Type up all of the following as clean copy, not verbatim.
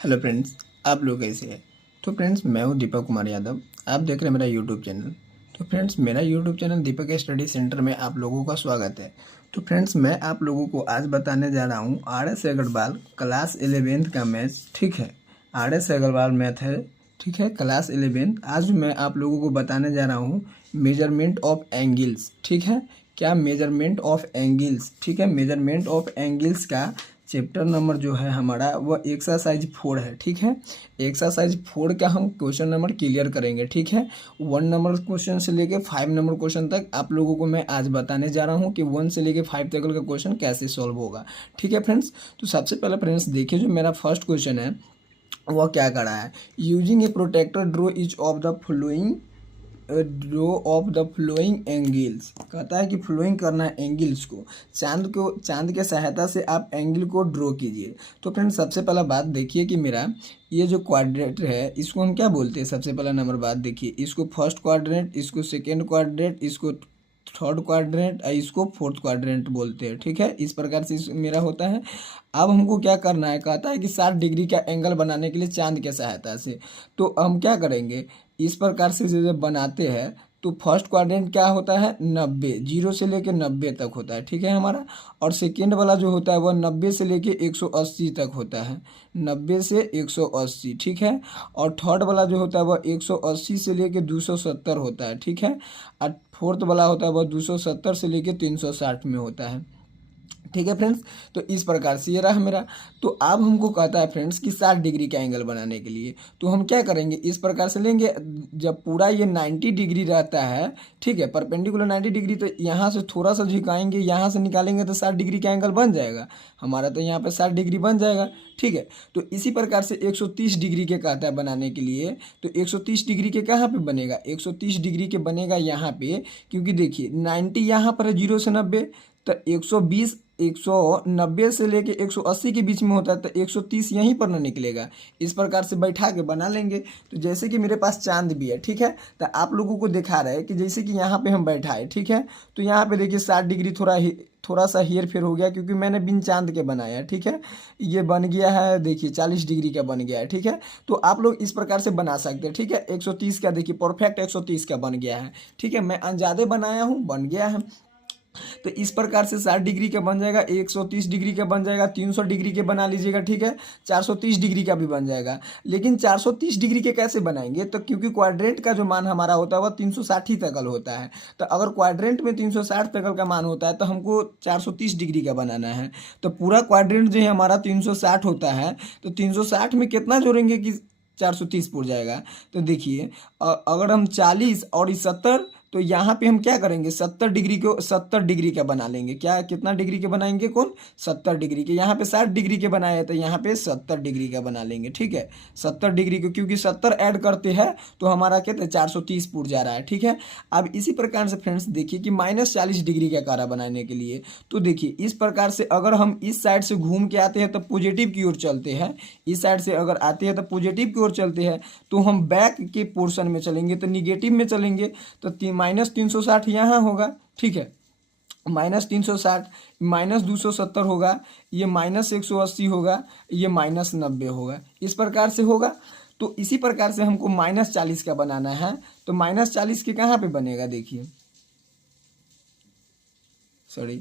Hello friends, आप लोग कैसे हैं। तो फ्रेंड्स, मैं हूं दीपक कुमार यादव। आप देख रहे हैं मेरा यूट्यूब चैनल। तो फ्रेंड्स, मेरा यूट्यूब चैनल दीपक स्टडी सेंटर में आप लोगों का स्वागत है। तो फ्रेंड्स, मैं आप लोगों को आज बताने जा रहा हूं RS अग्रवाल क्लास 11th का मैथ। ठीक है, RS अग्रवाल मैथ है। ठीक है, क्लास 11th। आज मैं आप लोगों को बताने जा रहा हूँ मेजरमेंट ऑफ एंगल्स। ठीक है, क्या मेजरमेंट ऑफ एंगल्स। ठीक है, मेजरमेंट ऑफ एंगल्स का चैप्टर नंबर जो है हमारा वह एक्सरसाइज 4 है। ठीक है, एक्सरसाइज 4 का हम क्वेश्चन नंबर क्लियर करेंगे। ठीक है, 1 नंबर क्वेश्चन से लेके 5 नंबर क्वेश्चन तक आप लोगों को मैं आज बताने जा रहा हूं कि 1 से लेके 5 तक का क्वेश्चन कैसे सॉल्व होगा। ठीक है फ्रेंड्स, तो सबसे पहले फ्रेंड्स देखिए, जो मेरा फर्स्ट क्वेश्चन है वह क्या कर रहा है। Using a protractor draw each of the following draw of the following angles. कहता है कि फ्लोइंग करना है एंगल्स को। चांद के सहायता से आप एंगल को ड्रॉ कीजिए। तो फ्रेंड, सबसे पहला बात देखिए कि मेरा ये जो क्वाड्रेंट है इसको हम क्या बोलते हैं। सबसे पहला नंबर बात देखिए, इसको फर्स्ट क्वाड्रेंट, इसको सेकेंड क्वाड्रेंट, इसको थर्ड क्वाड्रेंट और इसको फोर्थ क्वाड्रेंट बोलते हैं। ठीक है, इस प्रकार से मेरा होता है। अब हमको क्या करना है, कहता है कि 60 डिग्री का एंगल बनाने के लिए चांद के सहायता से। तो हम क्या करेंगे, इस प्रकार से जब बनाते हैं तो फर्स्ट क्वाड्रेंट क्या होता है 90, 0 से लेके 90 तक होता है। ठीक है हमारा। और सेकेंड वाला जो होता है वह 90 से लेके 180 तक होता है। 90 से 180। ठीक है। और थर्ड वाला जो होता है वह 180 से लेके 270 होता है। ठीक है। और फोर्थ वाला होता है वह 270 से लेके 360 में होता है। ठीक है फ्रेंड्स, तो इस प्रकार से ये रहा मेरा। तो अब हमको कहता है फ्रेंड्स कि 60 डिग्री का एंगल बनाने के लिए तो हम क्या करेंगे, इस प्रकार से लेंगे। जब पूरा ये 90 डिग्री रहता है, ठीक है, परपेंडिकुलर 90 डिग्री, तो यहाँ से थोड़ा सा झुकाएंगे, यहाँ से निकालेंगे तो 60 डिग्री का एंगल बन जाएगा हमारा। तो यहाँ पे 60 डिग्री बन जाएगा। ठीक है, तो इसी प्रकार से 130 डिग्री के कहता है बनाने के लिए। तो 130 डिग्री के कहाँ पे बनेगा, 130 डिग्री के बनेगा यहाँ पे। क्योंकि देखिए 90 यहाँ पर है, 0 से 90, तो 120 190 से लेके 180 के बीच में होता है, तो 130 यहीं पर ना निकलेगा। इस प्रकार से बैठा के बना लेंगे। तो जैसे कि मेरे पास चांद भी है, ठीक है, तो आप लोगों को दिखा रहा है कि जैसे कि यहाँ पे हम बैठाए, ठीक है, तो यहाँ पे देखिए 60 डिग्री थोड़ा सा हेर फेर हो गया क्योंकि मैंने बिन चांद के बनाया है। ठीक है, ये बन गया है, देखिए 40 डिग्री का बन गया है। ठीक है, तो आप लोग इस प्रकार से बना सकते हैं। ठीक है, 130 का देखिए परफेक्ट 130 का बन गया है। ठीक है, मैं अंदाजे बनाया हूँ, बन गया है। तो इस प्रकार से 60 डिग्री का बन जाएगा, 130 डिग्री का बन जाएगा, 300 डिग्री के बना लीजिएगा। ठीक है, 430 डिग्री का भी बन जाएगा। लेकिन 430 डिग्री के कैसे बनाएंगे, तो क्योंकि क्वाड्रेंट का जो मान हमारा होता है वह 360 ही तकल होता है। तो अगर क्वाड्रेंट में 360 तकल का मान होता है तो हमको 430 डिग्री का बनाना है। तो पूरा क्वाड्रेंट जो है हमारा 360 होता है, तो 360 में कितना जोड़ेंगे कि 430 पुर जाएगा। तो देखिए, अगर हम 40 और 70, तो यहाँ पे हम क्या करेंगे, 70 डिग्री को 70 डिग्री का बना लेंगे। क्या, कितना डिग्री के बनाएंगे, कौन, 70 डिग्री के। यहाँ पे 60 डिग्री के बनाए हैं तो यहाँ पे 70 डिग्री का बना लेंगे। ठीक है, 70 डिग्री को, क्योंकि 70 ऐड करते हैं तो हमारा कहते हैं 430 पुर जा रहा है। ठीक है, अब इसी प्रकार से फ्रेंड्स देखिए कि -40 डिग्री का कारा बनाने के लिए, तो देखिए इस प्रकार से अगर हम इस साइड से घूम के आते हैं तो पॉजिटिव की ओर चलते हैं, इस साइड से अगर आते हैं तो पॉजिटिव की ओर चलते हैं, तो हम बैक के पोर्शन में चलेंगे तो निगेटिव में चलेंगे। तो -360 यहाँ होगा। ठीक है, -360, -270 होगा, ये -180 होगा, ये -90 होगा, इस प्रकार से होगा। तो इसी प्रकार से हमको -40 का बनाना है। तो -40 के कहाँ पे बनेगा, देखिए, सॉरी,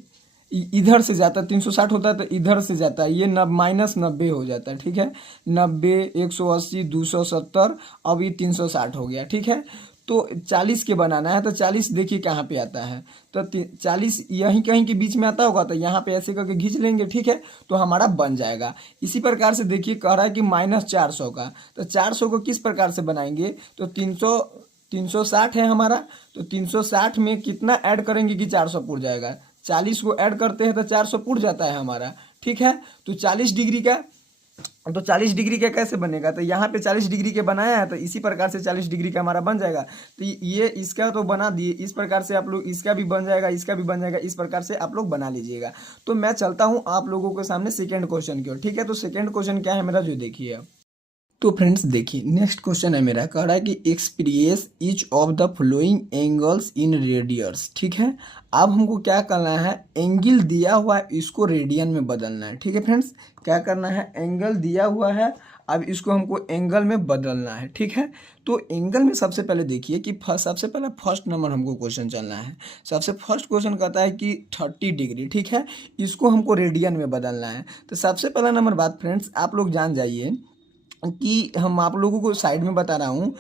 इधर से जाता है, 360 होता है तो इधर से जाता है, ये -90 हो जाता है। ठीक है, 90, 180, 270, अब ये 360 हो गया। ठीक है, तो 40 के बनाना है। तो 40 देखिए कहाँ पे आता है, तो 40 यहीं कहीं के बीच में आता होगा, तो यहाँ पे ऐसे करके खींच लेंगे। ठीक है, तो हमारा बन जाएगा। इसी प्रकार से देखिए कह रहा है कि -400 का, तो 400 को किस प्रकार से बनाएंगे, तो 360 है हमारा, तो 360 में कितना ऐड करेंगे कि 400 पुर जाएगा। 40 को ऐड करते हैं तो 400 पुर जाता है हमारा। ठीक है, तो 40 डिग्री का, तो 40 डिग्री का कैसे बनेगा, तो यहाँ पे 40 डिग्री के बनाया है, तो इसी प्रकार से 40 डिग्री का हमारा बन जाएगा। तो ये इसका तो बना दिए, इस प्रकार से आप लोग इसका भी बन जाएगा, इसका भी बन जाएगा, इस प्रकार से आप लोग बना लीजिएगा। तो मैं चलता हूँ आप लोगों के सामने सेकेंड क्वेश्चन की ओर। ठीक है, तो सेकेंड क्वेश्चन क्या है मेरा, जो देखिए। तो फ्रेंड्स देखिए, नेक्स्ट क्वेश्चन है मेरा, कह रहा है कि express each of the following angles in radius. ठीक है, अब हमको क्या करना है, एंगल दिया हुआ है इसको रेडियन में बदलना है। ठीक है फ्रेंड्स, क्या करना है, एंगल दिया हुआ है अब इसको हमको एंगल में बदलना है, ठीक है। तो एंगल में सबसे पहले देखिए कि सबसे पहले फर्स्ट नंबर हमको क्वेश्चन चलना है। सबसे फर्स्ट क्वेश्चन कहता है कि 30 डिग्री, ठीक है, इसको हमको रेडियन में बदलना है। तो सबसे पहला नंबर बात फ्रेंड्स आप लोग जान जाइए कि हम आप लोगों को साइड में बता रहा हूँ।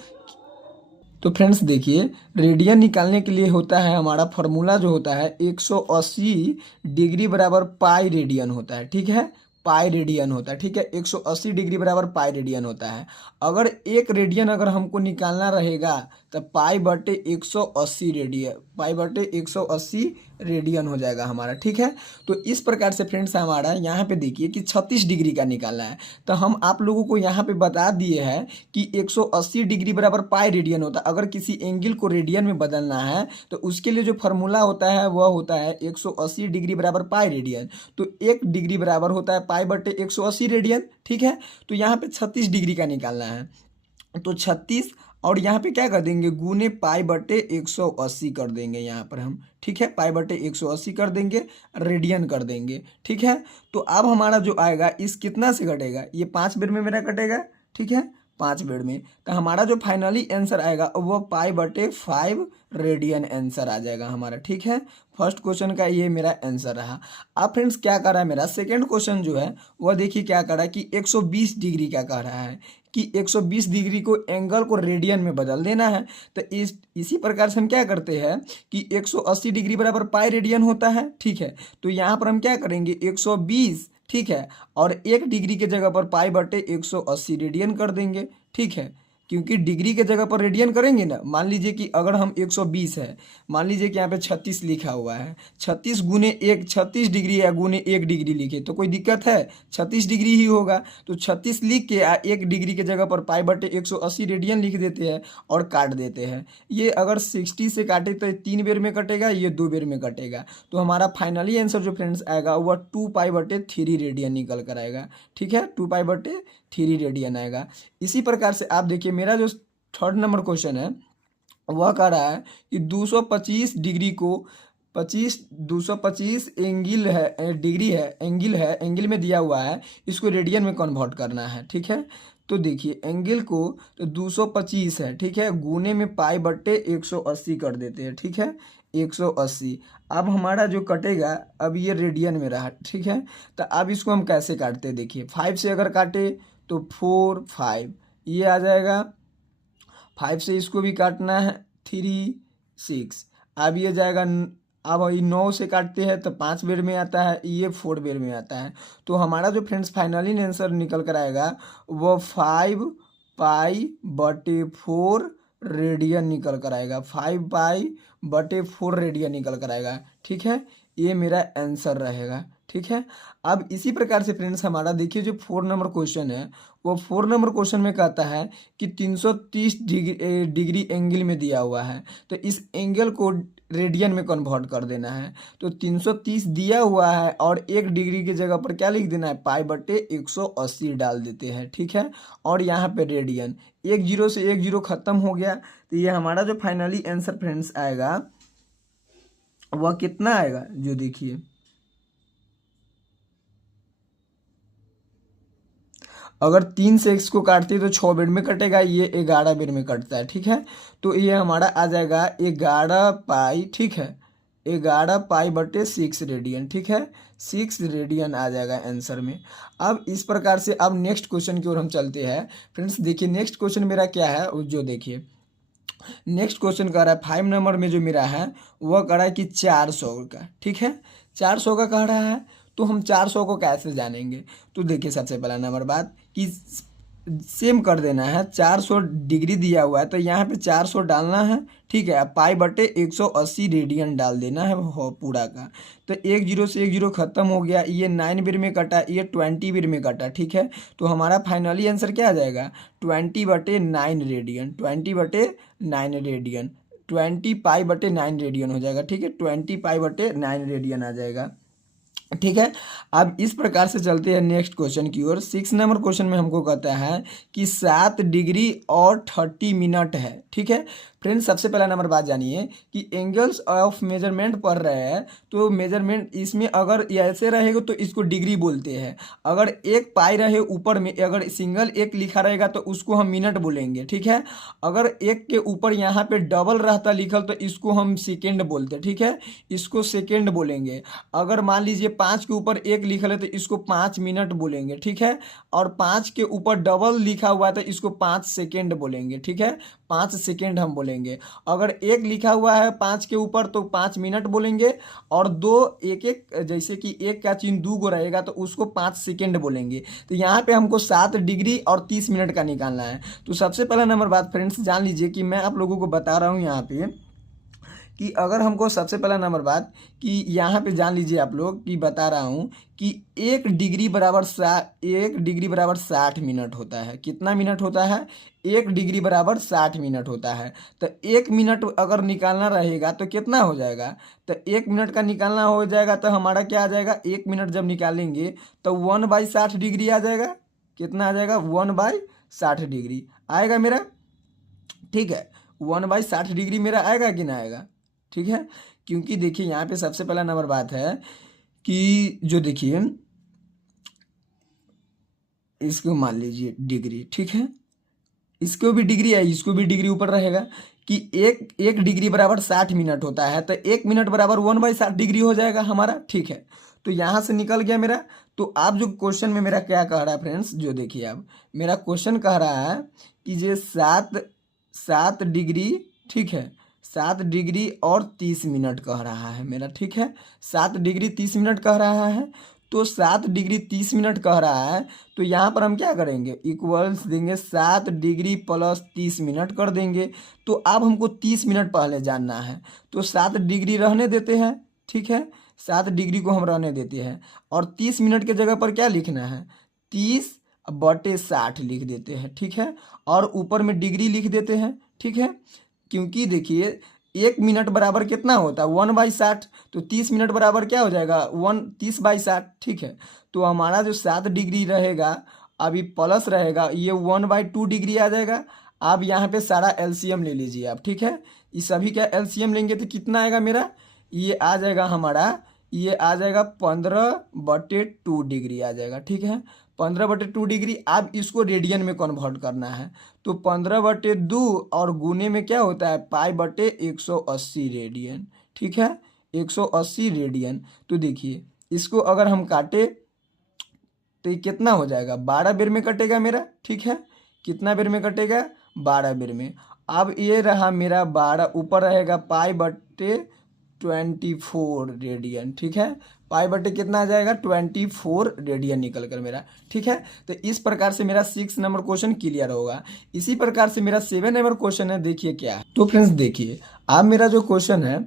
तो फ्रेंड्स देखिए, रेडियन निकालने के लिए होता है हमारा फॉर्मूला जो होता है 180 डिग्री बराबर पाई रेडियन होता है, ठीक है, पाई रेडियन होता है, ठीक है, 180 डिग्री बराबर पाई रेडियन होता है। अगर एक रेडियन अगर हमको निकालना रहेगा तो पाई बटे 180 रेडियन, पाई बटे 180 रेडियन हो जाएगा हमारा, ठीक है। तो इस प्रकार से फ्रेंड्स हमारा यहाँ पे देखिए कि 36 डिग्री का निकालना है। तो हम आप लोगों को यहाँ पे बता दिए हैं कि 180 डिग्री बराबर पाई रेडियन होता है। अगर किसी एंगल को रेडियन में बदलना है तो उसके लिए जो फार्मूला होता है वह होता है 180 डिग्री बराबर पाई रेडियन। तो 1 डिग्री बराबर होता है पाई बटे 180 रेडियन, ठीक है। तो यहाँ पे 36 डिग्री का निकालना है। तो 36 और यहाँ पे क्या कर देंगे, गुने पाई बटे 180 कर देंगे यहाँ पर हम, ठीक है, पाई बटे 180 कर देंगे, रेडियन कर देंगे, ठीक है। तो अब हमारा जो आएगा इस कितना से घटेगा, ये 5 बेर में मेरा कटेगा, ठीक है, 5 बेर में। तो हमारा जो फाइनली आंसर आएगा वो पाई बटे 5 रेडियन आंसर आ जाएगा हमारा, ठीक है। फर्स्ट क्वेश्चन का ये मेरा आंसर रहा। अब फ्रेंड्स क्या कर रहा है मेरा सेकंड क्वेश्चन जो है वह देखिए क्या कर रहा है कि 120 डिग्री का कह रहा है कि 120 डिग्री को एंगल को रेडियन में बदल देना है। तो इसी प्रकार से हम क्या करते हैं कि 180 डिग्री बराबर पाई रेडियन होता है, ठीक है। तो यहाँ पर हम क्या करेंगे 120, ठीक है, और 1 डिग्री के जगह पर पाई बटे 180 रेडियन कर देंगे, ठीक है, क्योंकि डिग्री के जगह पर रेडियन करेंगे ना। मान लीजिए कि अगर हम 120 है, मान लीजिए कि यहाँ पे 36 लिखा हुआ है, 36 गुने 1, 36 डिग्री या गुने 1 डिग्री लिखे तो कोई दिक्कत है, 36 डिग्री ही होगा। तो 36 लिख के 1 डिग्री के जगह पर पाई बटे 180 रेडियन लिख देते हैं और काट देते हैं। ये अगर 60 से काटे तो 3 बेर में कटेगा, ये 2 बेर में कटेगा। तो हमारा फाइनली आंसर जो फ्रेंड्स आएगा वह 2 पाई बटे 3 रेडियन निकल कर आएगा, ठीक है, 2 पाई बटे 3 रेडियन आएगा। इसी प्रकार से आप देखिए मेरा जो थर्ड नंबर क्वेश्चन है वह कह रहा है कि 225 डिग्री को 225 एंगल है, डिग्री है, एंगल में दिया हुआ है, इसको रेडियन में कन्वर्ट करना है, ठीक है। तो देखिए एंगल को तो 225 है, ठीक है, गुने में पाई बट्टे 180 कर देते हैं, ठीक है, 180। अब हमारा जो कटेगा अब ये रेडियन में रहा, ठीक है। तो अब इसको हम कैसे काटते हैं, देखिए 5 से अगर काटे तो 4 5 ये आ जाएगा, 5 से इसको भी काटना है 3 6, अब ये जाएगा। अब ये 9 से काटते हैं तो 5 बेर में आता है, ये 4 बेर में आता है। तो हमारा जो फ्रेंड्स फाइनली आंसर निकल कर आएगा वो 5 पाई बटे 4 रेडियन निकल कर आएगा, 5 पाई बटे 4 रेडियन निकल कर आएगा, ठीक है। ये मेरा आंसर रहेगा, ठीक है। अब इसी प्रकार से फ्रेंड्स हमारा देखिए जो 4 नंबर क्वेश्चन है वो 4 नंबर क्वेश्चन में कहता है कि 330 डिग्री एंगल में दिया हुआ है, तो इस एंगल को रेडियन में कन्वर्ट कर देना है। तो 330 दिया हुआ है और 1 डिग्री की जगह पर क्या लिख देना है, पाई बटे 180 डाल देते हैं, ठीक है। और यहाँ पे रेडियन, 1 0 से 1 0 खत्म हो गया। तो ये हमारा जो फाइनली आंसर फ्रेंड्स आएगा वह कितना आएगा, जो देखिए अगर 3 से x को काटते हैं तो 6 बेर में कटेगा, ये 11 बेर में कटता है, ठीक है। तो ये हमारा आ जाएगा 11 पाई, ठीक है, 11 पाई बटे 6 रेडियन, ठीक है, 6 रेडियन आ जाएगा आंसर में। अब इस प्रकार से अब नेक्स्ट क्वेश्चन की ओर हम चलते हैं फ्रेंड्स। देखिए नेक्स्ट क्वेश्चन मेरा क्या है, जो देखिए नेक्स्ट क्वेश्चन कह रहा है 5 नंबर में जो मेरा है वह कह रहा है कि 400 का, ठीक है, 400 का कह रहा है। तो हम 400 को कैसे जानेंगे, तो देखिए सबसे पहला नंबर बात कि सेम कर देना है, 400 डिग्री दिया हुआ है तो यहाँ पे 400 डालना है, ठीक है, पाई बटे 180 रेडियन डाल देना है हो पूरा का। तो 1 0 से 1 0 खत्म हो गया, ये 9 बेर में कटा, ये 20 बेर में कटा, ठीक है। तो हमारा फाइनली आंसर क्या आ जाएगा, 20 बटे 9 रेडियन, 20 बटे 9 रेडियन, 20 पाई बटे 9 रेडियन हो जाएगा, ठीक है, 20 पाई बटे 9 रेडियन आ जाएगा, ठीक है। अब इस प्रकार से चलते हैं नेक्स्ट क्वेश्चन की ओर। 6 नंबर क्वेश्चन में हमको कहता है कि 7 डिग्री और 30 मिनट है, ठीक है। फ्रेंड्स सबसे पहला नंबर बात जानिए कि एंगल्स ऑफ मेजरमेंट पढ़ रहे हैं तो मेजरमेंट इसमें अगर ऐसे रहेगा तो इसको डिग्री बोलते हैं। अगर एक पाई रहे ऊपर में, अगर सिंगल एक लिखा रहेगा तो उसको हम मिनट बोलेंगे, ठीक है। अगर एक के ऊपर यहाँ पे डबल रहता लिखल तो इसको हम सेकेंड बोलते, ठीक है, इसको सेकेंड बोलेंगे। अगर मान लीजिए 5 के ऊपर एक लिखल है तो इसको 5 मिनट बोलेंगे, ठीक है। और 5 के ऊपर डबल लिखा हुआ है तो इसको 5 सेकेंड बोलेंगे, ठीक है, 5 सेकेंड हम बोलेंगे। अगर एक लिखा हुआ है 5 के ऊपर तो 5 मिनट बोलेंगे। और दो एक एक जैसे कि एक का चिन्ह 2 गो रहेगा तो उसको 5 सेकेंड बोलेंगे। तो यहाँ पे हमको 7 डिग्री और 30 मिनट का निकालना है। तो सबसे पहला नंबर बात फ्रेंड्स जान लीजिए कि मैं आप लोगों को बता रहा हूँ यहाँ पे कि अगर हमको सबसे पहला नंबर बात कि यहाँ पे जान लीजिए आप लोग कि बता रहा हूँ कि 1 डिग्री बराबर 60 मिनट होता है। कितना मिनट होता है? 1 डिग्री बराबर 60 मिनट होता है। तो 1 मिनट अगर निकालना रहेगा तो कितना हो जाएगा? तो 1 मिनट का निकालना हो जाएगा तो हमारा क्या आ जाएगा? 1 मिनट जब निकालेंगे तो 1/60 डिग्री आ जाएगा। कितना आ जाएगा? 1/60 डिग्री आएगा मेरा, ठीक है। 1/60 डिग्री मेरा आएगा कि ना आएगा, ठीक है। क्योंकि देखिए यहाँ पे सबसे पहला नंबर बात है कि जो देखिए इसको मान लीजिए डिग्री, ठीक है, इसको भी डिग्री है, इसको भी डिग्री ऊपर रहेगा कि एक डिग्री बराबर 60 मिनट होता है तो 1 मिनट बराबर 1/60 डिग्री हो जाएगा हमारा, ठीक है। तो यहाँ से निकल गया मेरा। तो आप जो क्वेश्चन में मेरा क्या कह रहा है फ्रेंड्स, जो देखिए आप मेरा क्वेश्चन कह रहा है कि ये 7 डिग्री, ठीक है, 7 डिग्री और 30 मिनट कह रहा है मेरा, ठीक है, 7 डिग्री 30 मिनट कह रहा है। तो 7 डिग्री 30 मिनट कह रहा है तो यहाँ पर हम क्या करेंगे? इक्वल्स देंगे 7 डिग्री प्लस 30 मिनट कर देंगे। तो अब हमको 30 मिनट पहले जानना है तो 7 डिग्री रहने देते हैं, ठीक है, 7 डिग्री को हम रहने देते हैं। और 30 मिनट के जगह पर क्या लिखना है? 30/60 लिख देते हैं, ठीक है। और ऊपर में डिग्री लिख देते हैं, ठीक है। क्योंकि देखिए 1 मिनट बराबर कितना होता है? 1/60। तो 30 मिनट बराबर क्या हो जाएगा? 30/60, ठीक है। तो हमारा जो 7 डिग्री रहेगा अभी प्लस रहेगा, ये 1/2 डिग्री आ जाएगा। आप यहाँ पे सारा एलसीएम ले लीजिए आप, ठीक है। इस सभी का एलसीएम लेंगे तो कितना आएगा मेरा? ये आ जाएगा हमारा, ये आ जाएगा 15/2 डिग्री आ जाएगा, ठीक है, 15/2 डिग्री। आप इसको रेडियन में कन्वर्ट करना है तो 15/2 और गुने में क्या होता है? पाई/180 रेडियन, ठीक है, 180 रेडियन। तो देखिए इसको अगर हम काटे तो ये कितना हो जाएगा? 12 बेर में कटेगा मेरा, ठीक है। कितना बेर में कटेगा? 12 बेर में। अब ये रहा मेरा 12, ऊपर रहेगा पाई/24 रेडियन, ठीक है, पाई/, कितना आ जाएगा? 24 रेडियन निकल कर मेरा, ठीक है। तो इस प्रकार से मेरा 6 नंबर क्वेश्चन क्लियर होगा। इसी प्रकार से मेरा 7 नंबर क्वेश्चन है, देखिए क्या है। तो फ्रेंड्स देखिए अब मेरा जो क्वेश्चन है,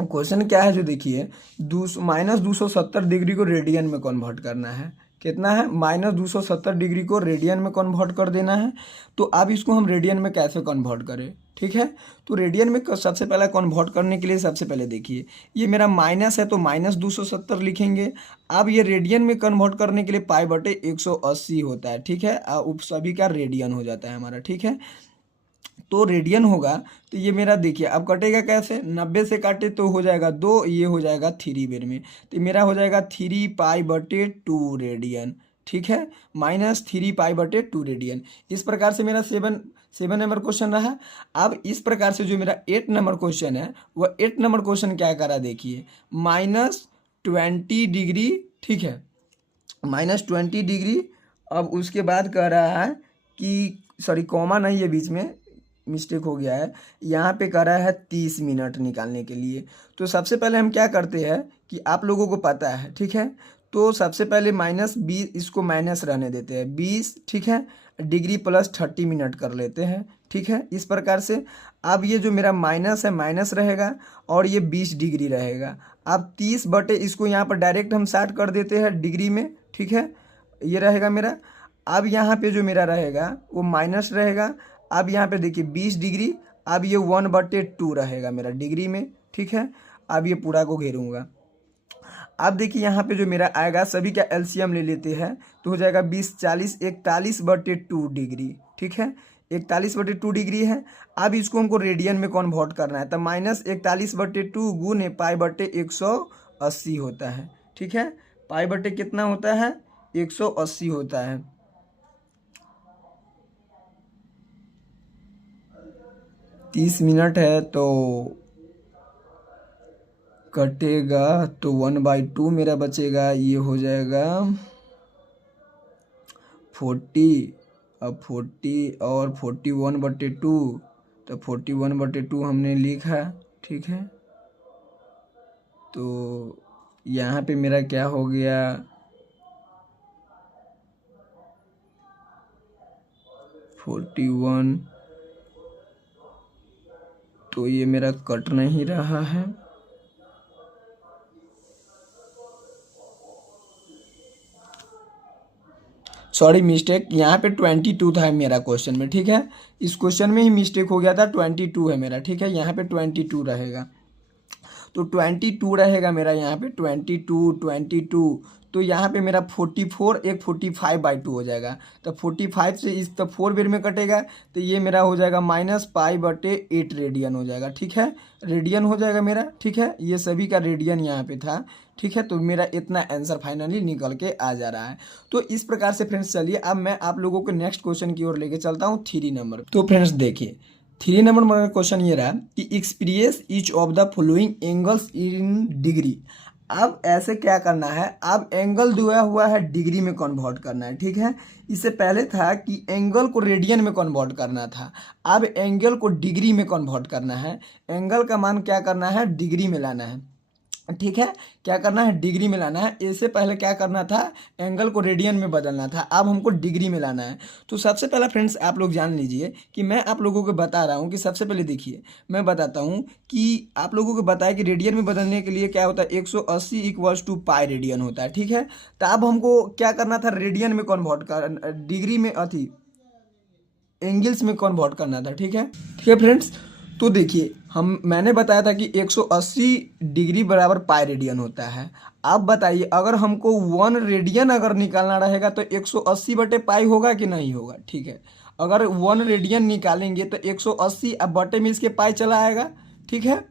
क्वेश्चन क्या है, जो देखिए -270 डिग्री को रेडियन में कन्वर्ट करना है। कितना है? -270 डिग्री को रेडियन में कन्वर्ट कर देना है। तो अब इसको हम रेडियन में कैसे कन्वर्ट करें, ठीक है। तो रेडियन में सबसे पहले कन्वर्ट करने के लिए सबसे पहले देखिए ये मेरा माइनस है तो -270 लिखेंगे। अब ये रेडियन में कन्वर्ट करने के लिए पाई/180 होता है, ठीक है, उप सभी का रेडियन हो जाता है हमारा, ठीक है। तो रेडियन होगा तो ये मेरा देखिए अब कटेगा कैसे? 90 से काटे तो हो जाएगा 2, ये हो जाएगा 3 बेर में, तो मेरा हो जाएगा 3 पाई/2 रेडियन, ठीक है, -3 पाई/2 रेडियन। इस प्रकार से मेरा 7 नंबर क्वेश्चन रहा। अब इस प्रकार से जो मेरा 8 नंबर क्वेश्चन है वह 8 नंबर क्वेश्चन क्या करा देखिए, -20 डिग्री, ठीक है, -20 डिग्री। अब उसके बाद कह रहा है कि सॉरी कॉमा नहीं है, बीच में मिस्टेक हो गया है, यहाँ पे कह रहा है 30 मिनट निकालने के लिए। तो सबसे पहले हम क्या करते हैं कि आप लोगों को पता है, ठीक है, तो सबसे पहले -20 इसको माइनस रहने देते हैं 20, ठीक है, डिग्री प्लस 30 मिनट कर लेते हैं, ठीक है, इस प्रकार से। अब ये जो मेरा माइनस है माइनस रहेगा और ये 20 डिग्री रहेगा। अब 30 इसको यहाँ पर डायरेक्ट हम 60 कर देते हैं डिग्री में, ठीक है, ये रहेगा मेरा। अब यहाँ पे जो मेरा रहेगा वो माइनस रहेगा। अब यहाँ पे देखिए 20 डिग्री, अब ये 1/2 रहेगा मेरा डिग्री में, ठीक है। अब ये पूरा को घेरूंगा। अब देखिए यहाँ पे जो मेरा आएगा सभी का एलसीएम ले लेते हैं तो हो जाएगा 20, 40, 41/2 डिग्री, ठीक है, 41/2 डिग्री है। अब इसको हमको रेडियन में कन्वर्ट करना है, तो -41/2 गुने π/180 होता है। ठीक है, पाई बटे कितना होता है, 180 होता है। 30 मिनट है तो कटेगा तो 1/2 मेरा बचेगा, ये हो जाएगा 40। अब 40 और 41/2, तो 41/2 हमने लिखा। ठीक है, तो यहाँ पे मेरा क्या हो गया, 41, तो ये मेरा कट नहीं रहा है। सॉरी मिस्टेक, यहाँ पे 22 था मेरा क्वेश्चन में। ठीक है, इस क्वेश्चन में ही मिस्टेक हो गया था, 22 है मेरा। ठीक है, यहाँ पे 22 रहेगा, तो 22 रहेगा मेरा यहाँ पे 22। तो यहाँ पे मेरा 44 एक 45/2 हो जाएगा, तो 45 से इस तो 4 बेर में कटेगा, तो ये मेरा हो जाएगा -π/8 रेडियन हो जाएगा। ठीक है, रेडियन हो जाएगा मेरा। ठीक है, ये सभी का रेडियन यहाँ पे था। ठीक है, तो मेरा इतना आंसर फाइनली निकल के आ जा रहा है। तो इस प्रकार से फ्रेंड्स चलिए अब मैं आप लोगों को नेक्स्ट क्वेश्चन की ओर लेके चलता हूँ 3 नंबर। तो फ्रेंड्स देखिए 3 नंबर मेरा क्वेश्चन ये रहा कि express each of the following angles in degree. अब ऐसे क्या करना है, अब एंगल दिया हुआ है डिग्री में कन्वर्ट करना है। ठीक है, इससे पहले था कि एंगल को रेडियन में कन्वर्ट करना था, अब एंगल को डिग्री में कन्वर्ट करना है। एंगल का मान क्या करना है, डिग्री में लाना है। ठीक है, क्या करना है, डिग्री में लाना है। इससे पहले क्या करना था, एंगल को रेडियन में बदलना था, अब हमको डिग्री में लाना है। तो सबसे पहला फ्रेंड्स आप लोग जान लीजिए कि मैं आप लोगों को बता रहा हूँ कि सबसे पहले देखिए मैं बताता हूँ कि आप लोगों को बताया कि रेडियन में बदलने के लिए क्या होता है, 180 = पाई रेडियन होता है। ठीक है, तो अब हमको क्या करना था, रेडियन में कन्वर्ट कर, डिग्री में अथी एंगल्स में कन्वर्ट करना था। ठीक है फ्रेंड्स, तो देखिए मैंने बताया था कि 180 डिग्री बराबर पाई रेडियन होता है। अब बताइए अगर हमको 1 रेडियन अगर निकालना रहेगा तो 180/पाई होगा कि नहीं होगा। ठीक है, अगर 1 रेडियन निकालेंगे तो 180 अब बटे में इसके पाई चला आएगा। ठीक है,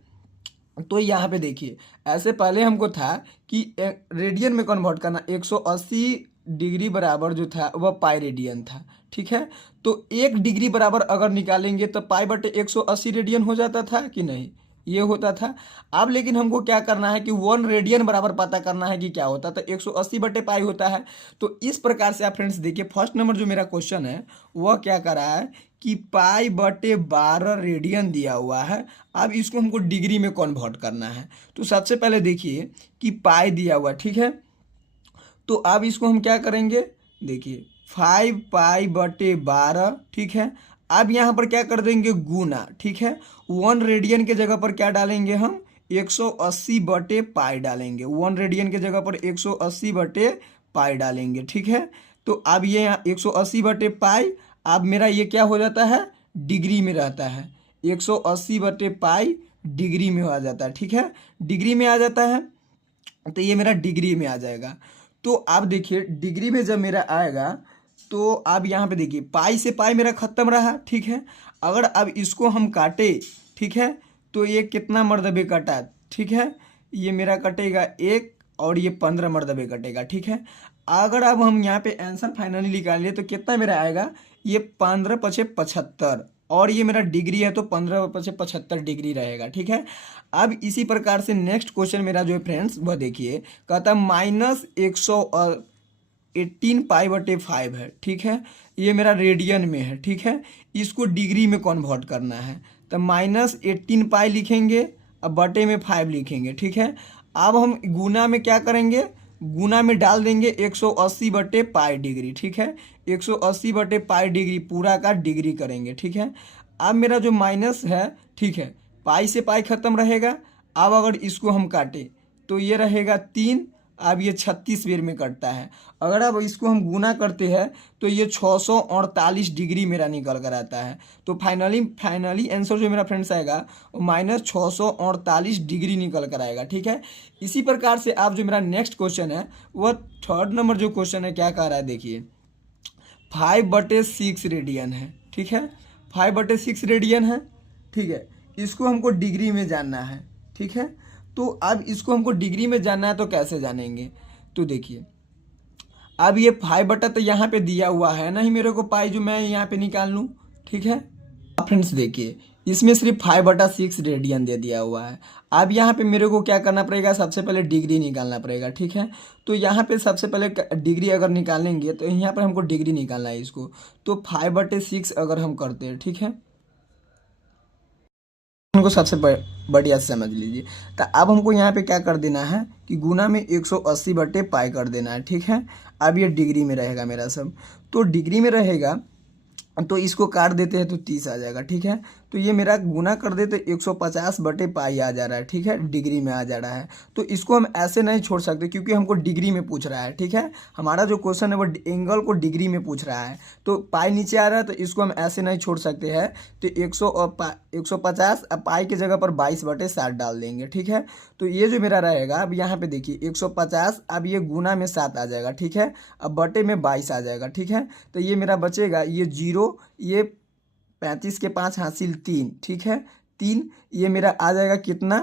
तो यहाँ पे देखिए ऐसे पहले हमको था कि रेडियन में कन्वर्ट करना, 180 डिग्री बराबर जो था वह पाई रेडियन था। ठीक है, तो 1 डिग्री बराबर अगर निकालेंगे तो पाई/180 रेडियन हो जाता था कि नहीं, ये होता था। अब लेकिन हमको क्या करना है कि 1 रेडियन बराबर पता करना है कि क्या होता है, तो 180/पाई होता है। तो इस प्रकार से आप फ्रेंड्स देखिए फर्स्ट नंबर जो मेरा क्वेश्चन है वह क्या कर रहा है कि π/12 रेडियन दिया हुआ है। अब इसको हमको डिग्री में कन्वर्ट करना है। तो सबसे पहले देखिए कि पाई दिया हुआ। ठीक है, तो अब इसको हम क्या करेंगे, देखिए 5π/12। ठीक है, अब यहाँ पर क्या कर देंगे, गुना। ठीक है, 1 रेडियन के जगह पर क्या डालेंगे हम, 180/पाई डालेंगे। 1 रेडियन के जगह पर 180/पाई डालेंगे। ठीक है, तो अब ये यहाँ 180/पाई, अब मेरा ये क्या हो जाता है, डिग्री में रहता है। 180/पाई डिग्री में आ जाता है। ठीक है, डिग्री में आ जाता है, तो ये मेरा डिग्री में आ जाएगा। तो आप देखिए डिग्री में जब मेरा आएगा तो अब यहाँ पे देखिए पाई से पाई मेरा खत्म रहा। ठीक है, अगर अब इसको हम काटे, ठीक है, तो ये कितना मरतबे कटा, ठीक है, ये मेरा कटेगा 1 और ये 15 मरतबे कटेगा। ठीक है, अगर अब हम यहाँ पे आंसर फाइनली निकाल लिए तो कितना मेरा आएगा, ये 15×5 = 75 और ये मेरा डिग्री है तो 15×75 डिग्री रहेगा। ठीक है, अब इसी प्रकार से नेक्स्ट क्वेश्चन मेरा जो है फ्रेंड्स वह देखिए, कहता है -118π/5 है। ठीक है, ये मेरा रेडियन में है। ठीक है, इसको डिग्री में कन्वर्ट करना है, तो -18π लिखेंगे, अब बटे में 5 लिखेंगे। ठीक है, अब हम गुना में क्या करेंगे, गुना में डाल देंगे 180/पाई डिग्री। ठीक है, 180/पाई डिग्री पूरा का डिग्री करेंगे। ठीक है, अब मेरा जो माइनस है, ठीक है, पाई से पाई खत्म रहेगा। अब अगर इसको हम काटें तो ये रहेगा 3, अब ये 36 बेर में कटता है। अगर अब इसको हम गुना करते हैं तो ये 648 डिग्री मेरा निकल कर आता है। तो फाइनली आंसर जो मेरा फ्रेंड्स आएगा वो -648 डिग्री निकल कर आएगा। ठीक है, इसी प्रकार से आप जो मेरा नेक्स्ट क्वेश्चन है वह थर्ड नंबर जो क्वेश्चन है क्या कह रहा है, देखिए 5/6 रेडियन है। ठीक है, 5/6 रेडियन है, ठीक है। इसको हमको डिग्री में जानना है, ठीक है। तो अब इसको हमको डिग्री में जानना है तो कैसे जानेंगे, तो देखिए अब ये 5 तो यहाँ पे दिया हुआ है ना ही मेरे को पाई जो मैं यहाँ पे निकाल लूँ, ठीक है। अब फ्रेंड्स देखिए इसमें सिर्फ 5/6 रेडियन दे दिया हुआ है। अब यहाँ पे मेरे को क्या करना पड़ेगा, सबसे पहले डिग्री निकालना पड़ेगा, ठीक है। तो यहाँ पे सबसे पहले डिग्री अगर निकालेंगे तो यहाँ पर हमको डिग्री निकालना है इसको, तो 5/6 अगर हम करते हैं, ठीक है, उनको सबसे बढ़िया से समझ लीजिए। तो अब हमको यहाँ पे क्या कर देना है कि गुना में 180/पाई कर देना है, ठीक है। अब ये डिग्री में रहेगा मेरा सब, तो डिग्री में रहेगा तो इसको काट देते हैं तो 30 आ जाएगा, ठीक है। तो ये मेरा गुना कर देते 150/पाई आ जा रहा है, ठीक है, डिग्री में आ जा रहा है। तो इसको हम ऐसे नहीं छोड़ सकते क्योंकि हमको डिग्री में पूछ रहा है, ठीक है। हमारा जो क्वेश्चन है वो एंगल को डिग्री में पूछ रहा है, तो पाई नीचे आ रहा है तो इसको हम ऐसे नहीं छोड़ सकते हैं। तो 150 अब पाई की जगह पर 22/60 डाल देंगे, ठीक है। तो ये जो मेरा रहेगा, अब यहाँ पे देखिए 150, अब ये गुना में 7 आ जाएगा, ठीक है, अब बटे में 22 आ जाएगा, ठीक है। तो ये मेरा बचेगा ये 0, ये 35 के 5 हासिल 3, ठीक है, 3, ये मेरा आ जाएगा कितना,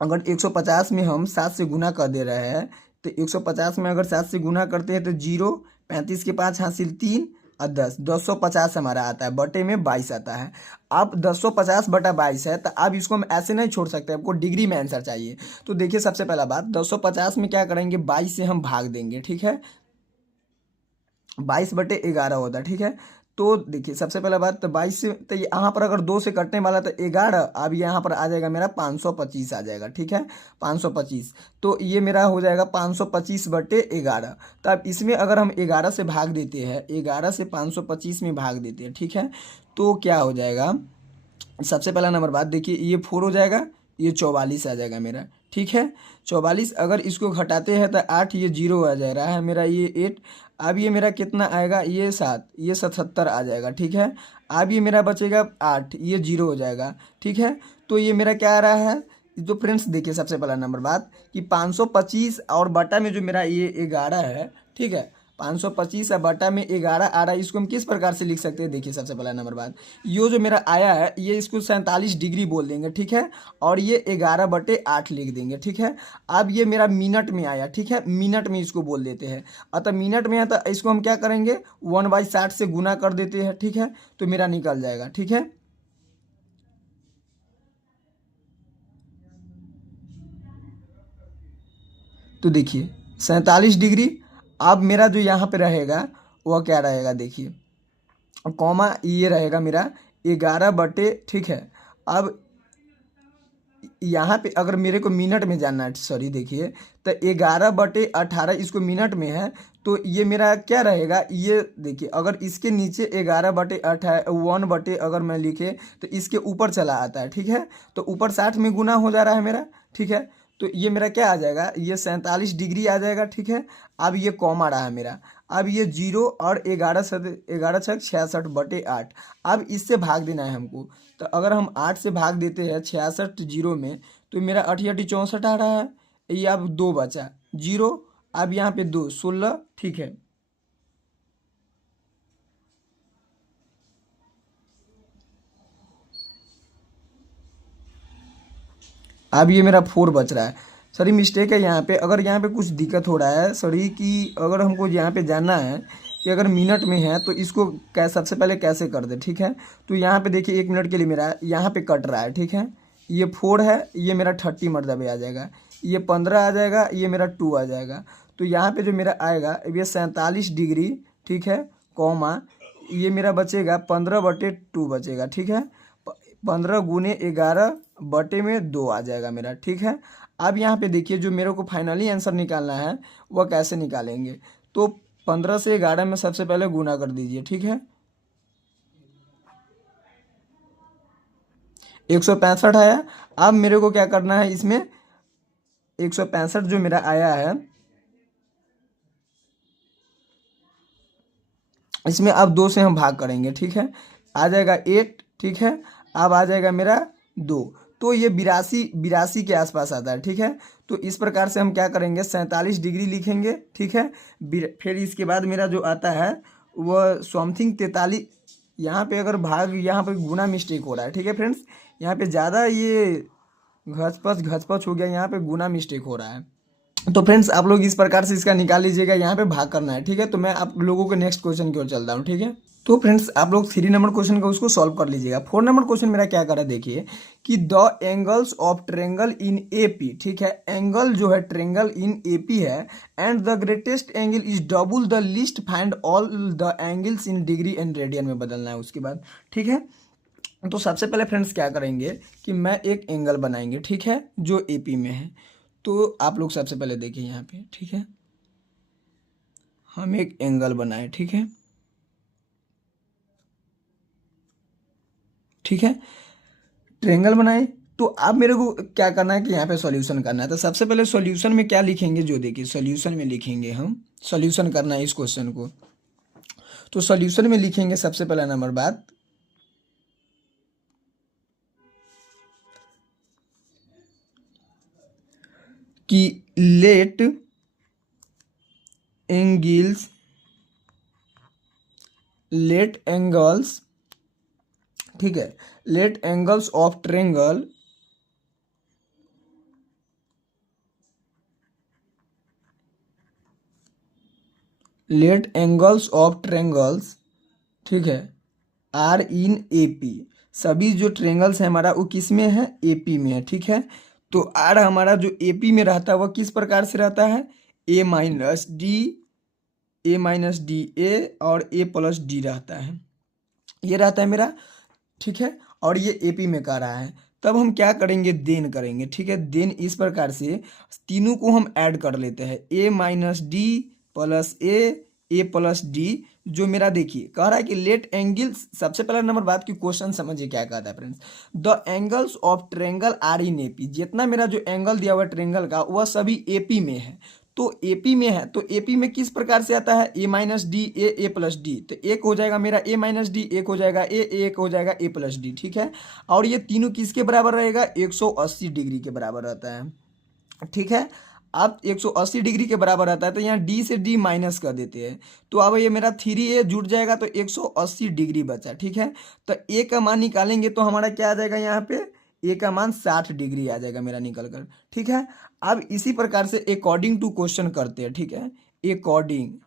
अगर 150 में हम 7 से गुना कर दे रहे हैं तो 150 में अगर 7 से गुना करते हैं तो 0, 35 के 5 हासिल 3 और 10, 1050 हमारा आता है, बटे में 22 आता है। अब 1050/22 है, तो अब इसको हम ऐसे नहीं छोड़ सकते, आपको डिग्री में आंसर चाहिए। तो देखिए सबसे पहला बात, 1050 में क्या करेंगे, 22 से हम भाग देंगे, ठीक है, 22/11 होता है, ठीक है। तो देखिए सबसे पहला बात, तो 22 से, तो यहाँ पर अगर 2 से कटने वाला तो 11, अब यहाँ पर आ जाएगा मेरा 525 आ जाएगा, ठीक है, 525। तो ये मेरा हो जाएगा 525/11। तो अब इसमें अगर हम 11 से भाग देते हैं, 11 से 525 में भाग देते हैं, ठीक है, तो क्या हो जाएगा, सबसे पहला नंबर बात देखिए ये 4 हो जाएगा, ये 44 आ जाएगा मेरा, ठीक है, 44। अगर इसको घटाते हैं तो 8, ये 0 आ जा रहा है मेरा, ये 8, अब ये मेरा कितना आएगा, ये 7, ये 77 आ जाएगा, ठीक है। अब ये मेरा बचेगा 8, ये 0 हो जाएगा, ठीक है। तो ये मेरा क्या आ रहा है, तो फ्रेंड्स देखिए सबसे पहला नंबर बात कि 525 और बटा में जो मेरा ये 11 है, ठीक है, 525 बटा में 11 आ रहा है, इसको हम किस प्रकार से लिख सकते हैं, देखिए सबसे पहला नंबर बात, ये जो मेरा आया है ये इसको 47 डिग्री बोल देंगे, ठीक है, और ये 11/8 लिख देंगे, ठीक है। अब ये मेरा मिनट में आया, ठीक है, मिनट में इसको बोल देते हैं, अतः मिनट में आया तो इसको हम क्या करेंगे, 1/60 से गुना कर देते हैं, ठीक है, तो मेरा निकल जाएगा, ठीक है। तो देखिए 47 डिग्री, अब मेरा जो यहाँ पे रहेगा वह क्या रहेगा, देखिए कॉमा ये रहेगा मेरा 11 ठीक है। अब यहाँ पे अगर मेरे को मिनट में जानना है, सॉरी देखिए, तो 11/18 इसको मिनट में है, तो ये मेरा क्या रहेगा, ये देखिए अगर इसके नीचे 11/18 1 अगर मैं लिखे तो इसके ऊपर चला आता है, ठीक है, तो ऊपर 60 में गुना हो जा रहा है मेरा, ठीक है। तो ये मेरा क्या आ जाएगा, ये 47 डिग्री आ जाएगा, ठीक है। अब ये कॉमा रहा है मेरा, अब ये 0 और 11×6 66/8, अब इससे भाग देना है हमको। तो अगर हम 8 से भाग देते हैं 66 0 में, तो मेरा 8×8 = 64 आ रहा है, ये अब 2 बचा 0, अब यहाँ पे 2 16, ठीक है। अब ये मेरा 4 बच रहा है, सॉरी मिस्टेक है यहाँ पे, अगर यहाँ पे कुछ दिक्कत हो रहा है सॉरी, कि अगर हमको यहाँ पे जानना है कि अगर मिनट में है तो इसको सबसे पहले कैसे कर दे, ठीक है। तो यहाँ पे देखिए 1 मिनट के लिए मेरा यहाँ पे कट रहा है, ठीक है, ये 4 है, ये मेरा 30 मरतबे आ जाएगा, ये 15 आ जाएगा, ये मेरा 2 आ जाएगा। तो यहाँ पे जो मेरा आएगा ये 47 डिग्री, ठीक है, कॉमा ये मेरा बचेगा 15/2 बचेगा, ठीक है, 15 × 11/2 आ जाएगा मेरा, ठीक है। अब यहाँ पे देखिए जो मेरे को फाइनली आंसर निकालना है वह कैसे निकालेंगे, तो 15 से 11 में सबसे पहले गुना कर दीजिए, ठीक है, 165 आया। अब मेरे को क्या करना है, इसमें 165 जो मेरा आया है इसमें अब 2 से हम भाग करेंगे, ठीक है, आ जाएगा 8, ठीक है, अब आ जाएगा मेरा 2, तो ये 82 के आसपास आता है, ठीक है। तो इस प्रकार से हम क्या करेंगे, 47 डिग्री लिखेंगे, ठीक है, फिर इसके बाद मेरा जो आता है वह समथिंग 43, यहाँ पे अगर भाग, यहाँ पे गुना मिस्टेक हो रहा है, ठीक है फ्रेंड्स। यहाँ पे ज़्यादा ये घसपच हो गया, यहाँ पे गुना मिस्टेक हो रहा है। तो फ्रेंड्स आप लोग इस प्रकार से इसका निकाल लीजिएगा, यहाँ पे भाग करना है, ठीक है। तो मैं आप लोगों के नेक्स्ट क्वेश्चन की ओर चलता हूँ, ठीक है। तो फ्रेंड्स आप लोग 3 नंबर क्वेश्चन का उसको सॉल्व कर लीजिएगा। 4 नंबर क्वेश्चन मेरा क्या कर रहा है देखिए, कि the angles of triangle in AP, ठीक है। एंगल जो है ट्रेंगल इन एपी है, and the greatest angle is double the least, find all the angles in degree and radian में बदलना है उसके बाद, ठीक है। तो सबसे पहले फ्रेंड्स क्या करेंगे कि मैं एक एंगल बनाएंगे, ठीक है, जो एपी में है। तो आप लोग सबसे पहले देखिए यहाँ पे, ठीक है, हम एक एंगल बनाए, ठीक है, ठीक है, ट्रेंगल बनाए। तो अब मेरे को क्या करना है कि यहाँ पे सॉल्यूशन करना है। तो सबसे पहले सॉल्यूशन में क्या लिखेंगे, जो देखिए सॉल्यूशन में लिखेंगे, हम सॉल्यूशन करना है इस क्वेश्चन को। तो सॉल्यूशन में लिखेंगे सबसे पहला नंबर बात कि लेट एंगल्स, ठीक है, लेट एंगल्स ऑफ ट्रेंगल ठीक है, आर इन एपी। सभी जो ट्रेंगल्स है हमारा वो किस में है, एपी में है, ठीक है। तो आर हमारा जो एपी में रहता है वह किस प्रकार से रहता है, ए माइनस डी ए और ए प्लस डी रहता है, ये रहता है मेरा, ठीक है। और ये एपी में कर रहा है। तब हम क्या करेंगे, देन करेंगे, ठीक है। देन इस प्रकार से तीनों को हम ऐड कर लेते हैं, ए माइनस डी प्लस ए प्लस डी, जो मेरा देखिए कह रहा है कि लेट एंगल्स। सबसे पहला नंबर बात की क्वेश्चन समझिए क्या कहता है friends, the angles of triangle are in AP. जितना मेरा जो एंगल दिया हुआ ट्रेंगल का वह सभी एपी में है। तो एपी में है, तो एपी में किस प्रकार से आता है, A minus D A plus D. तो एक हो जाएगा मेरा ए माइनस डी, एक हो जाएगा एक हो जाएगा ए प्लस डी, ठीक है। और ये तीनों किसके बराबर रहेगा, 180 डिग्री के बराबर रहता है, ठीक है। अब 180 डिग्री के बराबर रहता है, तो यहाँ डी से डी माइनस कर देते हैं। तो अब ये मेरा 3a जुड़ जाएगा, तो 180 डिग्री बचा, ठीक है। तो ए का मान निकालेंगे तो हमारा क्या आ जाएगा, यहाँ पे ए का मान 60 डिग्री आ जाएगा मेरा निकल कर, ठीक है। अब इसी प्रकार से अकॉर्डिंग टू क्वेश्चन करते हैं, ठीक है, अकॉर्डिंग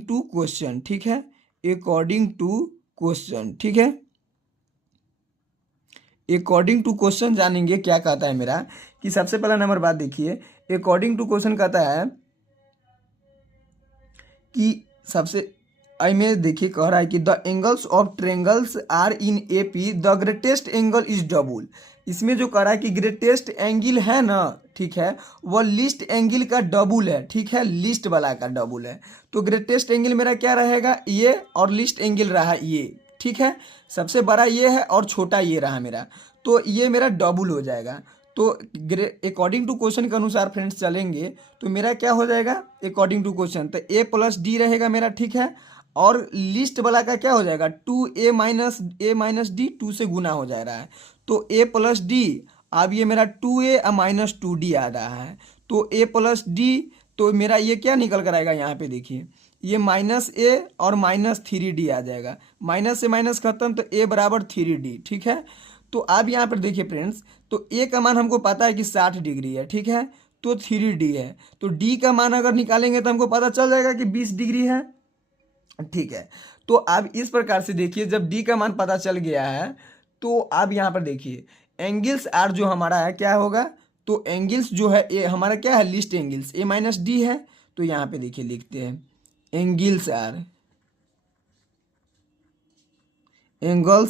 टू क्वेश्चन, ठीक है, अकॉर्डिंग टू क्वेश्चन, ठीक है। अकॉर्डिंग टू क्वेश्चन जानेंगे क्या कहता है मेरा, कि सबसे पहला नंबर बात देखिए, अकॉर्डिंग टू क्वेश्चन कहता है कि सबसे आई में देखिए कह रहा है कि the angles of triangles are in AP, the greatest angle is double. इसमें जो कह रहा है कि ग्रेटेस्ट एंगल है ना, ठीक है, वह लीस्ट एंगल का डबल है, ठीक है, लीस्ट वाला का डबल है। तो ग्रेटेस्ट एंगल मेरा क्या रहेगा, ये, और लीस्ट एंगल रहा ये, ठीक है। सबसे बड़ा ये है और छोटा ये रहा मेरा, तो ये मेरा डबल हो जाएगा। तो अकॉर्डिंग टू क्वेश्चन के अनुसार फ्रेंड्स चलेंगे तो मेरा क्या हो जाएगा, अकॉर्डिंग टू क्वेश्चन, तो ए प्लस डी रहेगा मेरा, ठीक है। और लिस्ट वाला का क्या हो जाएगा, 2a माइनस डी, 2 से गुना हो जा रहा है, तो a प्लस डी। अब ये मेरा 2a माइनस 2d आ रहा है, तो a प्लस डी, तो मेरा ये क्या निकल कर आएगा, यहाँ पे देखिए ये माइनस a और माइनस 3d आ जाएगा, माइनस से माइनस खत्म, तो a बराबर 3d, ठीक है। तो अब यहाँ पर देखिए फ्रेंड्स, तो a का मान हमको पता है कि 60 डिग्री है, ठीक है, तो 3d है। तो d का मान अगर निकालेंगे तो हमको पता चल जाएगा कि 20 डिग्री है, ठीक है। तो अब इस प्रकार से देखिए, जब d का मान पता चल गया है, तो अब यहाँ पर देखिए एंगल्स आर जो हमारा है क्या होगा, तो एंगल्स जो है ए हमारा क्या है, least angles A minus D है। तो यहाँ पे देखिए लिखते हैं angles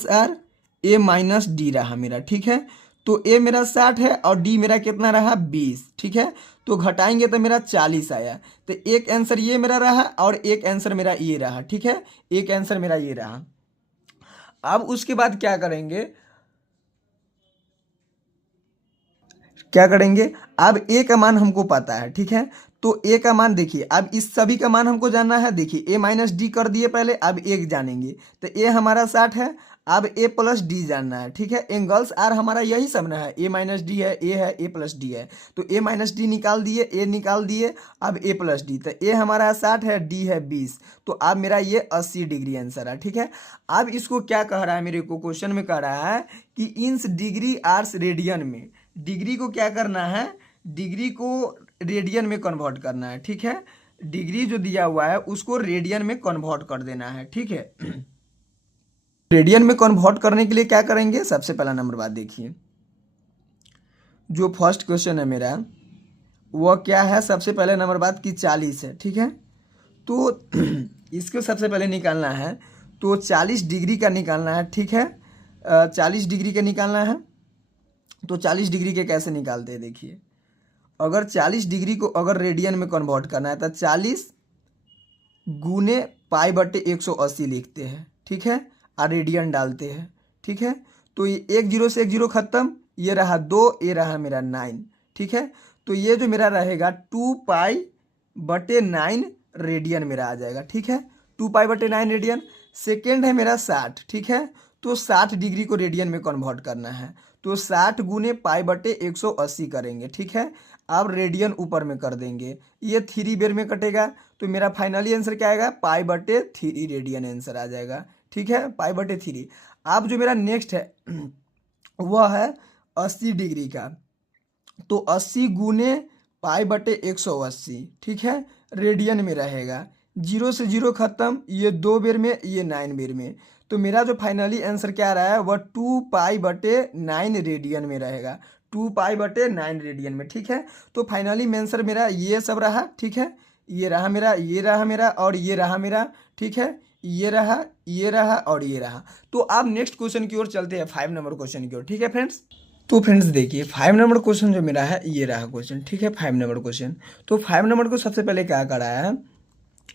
are A minus D रहा मेरा, ठीक है। तो ए मेरा 60 है और डी मेरा कितना रहा, 20, ठीक है। तो घटाएंगे तो मेरा 40 आया। तो एक आंसर ये मेरा रहा और एक आंसर मेरा ये रहा, ठीक है, एक आंसर मेरा ये रहा। अब उसके बाद क्या करेंगे, अब ए का मान हमको पता है, ठीक है। तो ए का मान देखिए, अब इस सभी का मान हमको जानना है। देखिए ए माइनस डी कर दिए पहले, अब एक जानेंगे। तो ए हमारा 60 है, अब ए प्लस डी जानना है, ठीक है। एंगल्स आर हमारा यही सब ना है, ए माइनस डी है, ए है, ए प्लस डी है, तो ए माइनस डी निकाल दिए, ए निकाल दिए, अब ए प्लस डी, तो ए हमारा 60 है, डी है 20, तो अब मेरा ये 80 डिग्री आंसर है, ठीक है। अब इसको क्या कह रहा है, मेरे को क्वेश्चन में कह रहा है कि इंच डिग्री आर्स रेडियन में, डिग्री को क्या करना है, डिग्री को रेडियन में कन्वर्ट करना है, ठीक है। डिग्री जो दिया हुआ है उसको रेडियन में कन्वर्ट कर देना है, ठीक है। रेडियन में कन्वर्ट करने के लिए क्या करेंगे, सबसे पहला नंबर बात देखिए, जो फर्स्ट क्वेश्चन है मेरा वह क्या है, सबसे पहले नंबर बात की 40 है, ठीक है। तो इसको सबसे पहले निकालना है, तो 40 डिग्री का निकालना है, ठीक है। 40 डिग्री का निकालना है, तो 40 डिग्री के कैसे निकालते हैं देखिए, अगर 40 डिग्री को अगर रेडियन में कन्वर्ट करना है तो 40 गुने पाई बटे 180 लिखते हैं, ठीक है, और रेडियन डालते हैं, ठीक है। तो ये एक जीरो से एक जीरो खत्म, ये रहा 2, ये रहा मेरा 9, ठीक है। तो ये जो मेरा रहेगा 2 पाई बटे 9 रेडियन मेरा आ जाएगा, ठीक है। 2 पाई बटे 9 रेडियन। सेकेंड है मेरा 60, ठीक है। तो 60 डिग्री को रेडियन में कन्वर्ट करना है, तो 60 गुने पाई बटे 180 करेंगे, ठीक है। अब रेडियन ऊपर में कर देंगे, ये 3 बेर में कटेगा, तो मेरा फाइनली आंसर क्या आएगा, पाई बटे 3 रेडियन आंसर आ जाएगा, ठीक है, पाई बटे 3। अब जो मेरा नेक्स्ट है वह है 80 डिग्री का, तो 80 गुने पाई बटे 180, ठीक है, रेडियन में रहेगा, 0 से 0 खत्म, ये 2 बेर में, ये 9 बेर में, तो मेरा जो फाइनली आंसर क्या रहा है वह 2 पाई बटे 9 रेडियन में रहेगा, 2 पाई बटे 9 रेडियन में, ठीक है। तो फाइनली आंसर मेरा ये सब रहा, ठीक है, ये रहा मेरा, ये रहा मेरा, और ये रहा मेरा, ठीक है, ये रहा, ये रहा, और ये रहा। तो अब नेक्स्ट क्वेश्चन की ओर चलते हैं, 5 नंबर क्वेश्चन की ओर, ठीक है फ्रेंड्स। तो फ्रेंड्स देखिए 5 नंबर क्वेश्चन जो मेरा है ये रहा क्वेश्चन, ठीक है, 5 नंबर क्वेश्चन। तो 5 नंबर को सबसे पहले क्या कराया है,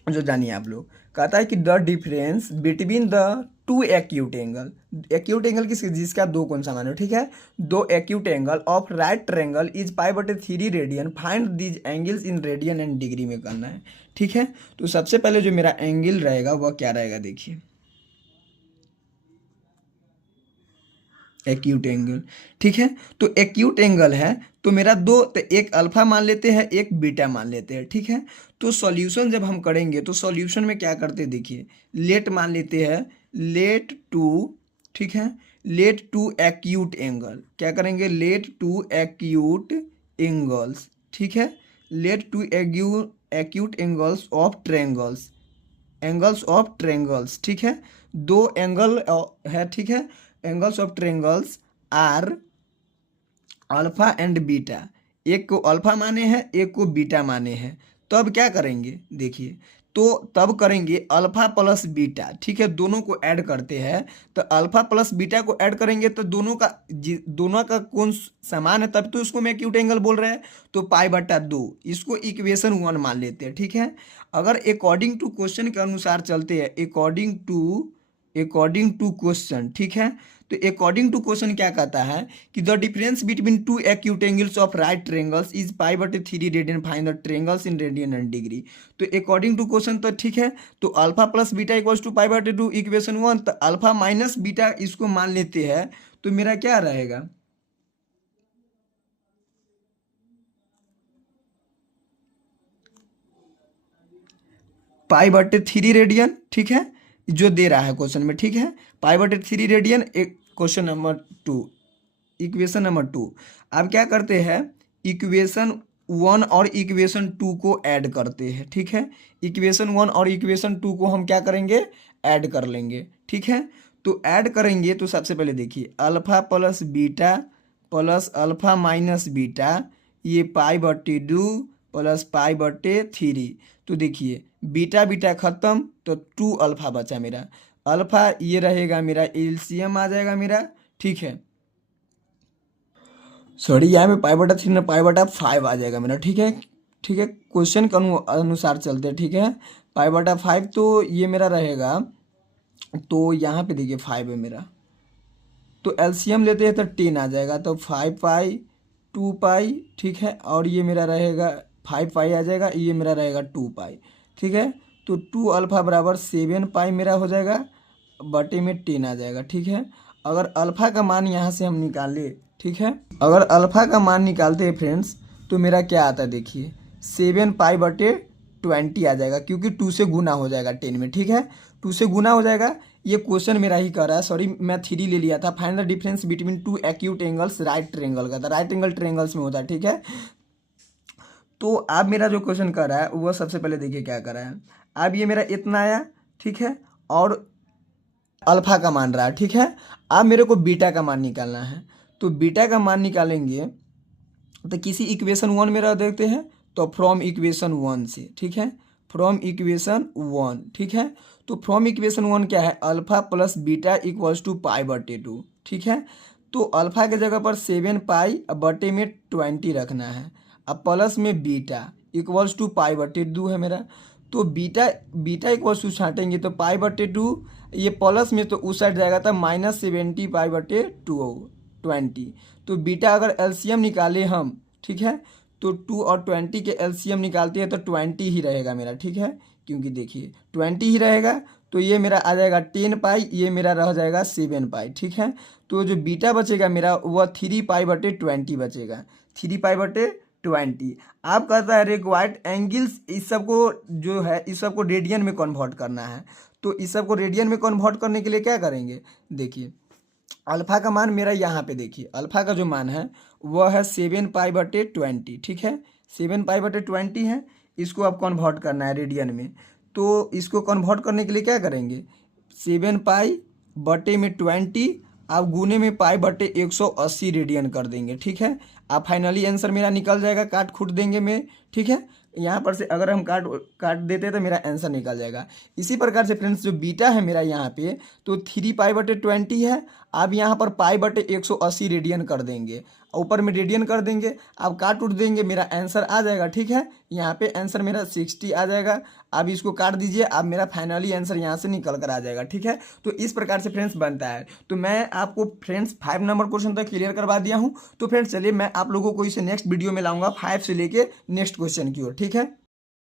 जो जानिए आप लोग, कहता है कि the difference between the 2 acute angle, acute angle जिसका 2 कोण समान हो, ठीक है, 2 acute angle of right triangle is pi बटे 3 radian, find these angles in radian and degree में करना है, ठीक है। तो सबसे पहले जो मेरा एंगल रहेगा वह क्या रहेगा देखिए, एक्यूट एंगल, ठीक है। तो एक्यूट एंगल है तो मेरा 2, तो एक अल्फा मान लेते हैं, एक बीटा मान लेते हैं, ठीक है। तो सॉल्यूशन जब हम करेंगे तो सॉल्यूशन में क्या करते हैं देखिए, लेट मान लेते हैं, लेट टू, ठीक है, लेट टू एक्यूट एंगल, क्या करेंगे, लेट टू एक्यूट एंगल्स, ठीक है, let two acute angles of triangles, angles of triangles, ठीक है, 2 एंगल है, ठीक है, angles of triangles are alpha and beta, एक को अल्फा माने हैं, एक को बीटा माने हैं, तब क्या करेंगे देखिए, तो तब करेंगे अल्फा प्लस बीटा, ठीक है, दोनों को ऐड करते हैं, तो अल्फा प्लस बीटा को ऐड करेंगे तो दोनों का कोण समान है, तब तो इसको मैं एक्यूट एंगल बोल रहे हैं, तो पाई बटा 2, इसको इक्वेशन 1 मान लेते हैं, ठीक है। अगर अकॉर्डिंग टू क्वेश्चन के अनुसार चलते हैं, अकॉर्डिंग टू क्वेश्चन, ठीक है, तो अकॉर्डिंग टू क्वेश्चन क्या कहता है कि the difference between 2 acute angles of right triangles is pi बटे 3 radian, find the triangles in radian and degree. तो अकॉर्डिंग टू क्वेश्चन तो ठीक है, तो alpha plus beta equals to pi बटे 2 इक्वेशन 1, तो अल्फा माइनस बीटा इसको मान लेते हैं, तो मेरा क्या रहेगा, पाई बटे 3 रेडियन, ठीक है, जो दे रहा है क्वेश्चन में, ठीक है, पाई बटे 3 रेडियन, एक क्वेश्चन नंबर 2, इक्वेशन नंबर 2। अब क्या करते हैं, इक्वेशन 1 और इक्वेशन 2 को ऐड करते हैं, ठीक है, इक्वेशन 1 और इक्वेशन 2 को हम क्या करेंगे, ऐड कर लेंगे, ठीक है। तो ऐड करेंगे तो सबसे पहले देखिए, alpha plus beta plus alpha minus beta, ये पाई बटे 2 प्लस पाई बटे 3, तो देखिए बीटा बीटा खत्म, तो 2 अल्फा बचा मेरा, अल्फा ये रहेगा मेरा, एलसीएम आ जाएगा मेरा, ठीक है, सॉरी यहाँ पे पाई बटा 3 में पाई बटा 5 आ जाएगा मेरा, ठीक है, ठीक है, क्वेश्चन के अनुसार चलते हैं, ठीक है, पाई बटा 5, तो ये मेरा रहेगा, तो यहाँ पे देखिए 5 है मेरा, तो एलसीएम लेते हैं तो 10 आ जाएगा, तो 5 पाई 2 पाई, ठीक है, और ये मेरा रहेगा 5 पाई आ जाएगा, ये मेरा रहेगा 2 पाई, ठीक है, तो 2 अल्फा बराबर 7 पाई मेरा हो जाएगा, बटे में 10 आ जाएगा। ठीक है, अगर अल्फ़ा का मान यहाँ से हम निकाले, ठीक है, अगर अल्फ़ा का मान निकालते हैं फ्रेंड्स तो मेरा क्या आता है देखिए 7 पाई/20 आ जाएगा, क्योंकि 2 से गुना हो जाएगा 10 में। ठीक है, 2 से गुना हो जाएगा। ये क्वेश्चन मेरा ही कर रहा है, सॉरी मैं 3 ले लिया था। Find the difference between 2 acute angles right triangle का था, राइट एंगल ट्रायंगल्स में होता है। ठीक है, तो अब मेरा जो क्वेश्चन कर रहा है वो सबसे पहले देखिए क्या कर रहा है। अब ये मेरा इतना आया, ठीक है, और अल्फा का मान रहा है। ठीक है, अब मेरे को बीटा का मान निकालना है, तो बीटा का मान निकालेंगे तो किसी इक्वेशन 1 में रह देखते हैं, तो फ्रॉम इक्वेशन 1 से। ठीक है, फ्रॉम इक्वेशन 1। ठीक है, तो फ्रॉम इक्वेशन 1 क्या है, alpha plus beta equals to पाई/2। ठीक है, तो अल्फा के जगह पर 7 पाई/में 20 रखना है, अब प्लस में बीटा इक्वल्स टू पाई/2 है मेरा। तो बीटा इक्वल्स टू छाटेंगे तो पाई/2, ये प्लस में तो उस साइड जाएगा था -70 पाई/2 तो बीटा अगर एलसीएम निकाले हम, ठीक है, तो 2 और 20 के एलसीएम निकालते हैं तो 20 ही रहेगा मेरा। ठीक है, क्योंकि देखिए 20 ही रहेगा, तो ये मेरा आ जाएगा 10 पाई, ये मेरा रह जाएगा 7 पाई। ठीक है, तो जो बीटा बचेगा मेरा वह 3 पाई/20 बचेगा, 3 पाई/20। आप कहता है रिक्वायर्ड एंगल्स, इस सबको जो है इस सबको रेडियन में कन्वर्ट करना है, तो इस सबको रेडियन में कन्वर्ट करने के लिए क्या करेंगे, देखिए अल्फा का मान मेरा यहाँ पे देखिए, अल्फा का जो मान है वह है 7 पाई/20। ठीक है, 7 पाई/20 है, इसको आप कन्वर्ट करना है रेडियन में। तो इसको कन्वर्ट करने के लिए क्या करेंगे, 7 पाई/20 आप गुने में पाई/180 रेडियन कर देंगे। ठीक है, आप फाइनली आंसर मेरा निकल जाएगा, काट खूट देंगे में। ठीक है, यहाँ पर से अगर हम काट देते तो मेरा आंसर निकल जाएगा। इसी प्रकार से फ्रेंड्स जो बीटा है मेरा यहाँ पे तो 3 पाई/20 है, आप यहाँ पर पाई/180 रेडियन कर देंगे, ऊपर में रेडियन कर देंगे, आप काट उठ देंगे, मेरा आंसर आ जाएगा। ठीक है, यहाँ पे आंसर मेरा 60 आ जाएगा। आप इसको काट दीजिए, आप मेरा फाइनली आंसर यहाँ से निकल कर आ जाएगा। ठीक है, तो इस प्रकार से फ्रेंड्स बनता है। तो मैं आपको फ्रेंड्स 5 नंबर क्वेश्चन तक क्लियर करवा दिया हूँ। तो फ्रेंड्स चलिए मैं आप लोगों को इसे नेक्स्ट वीडियो में लाऊंगा 5 से लेके नेक्स्ट क्वेश्चन की ओर। ठीक है।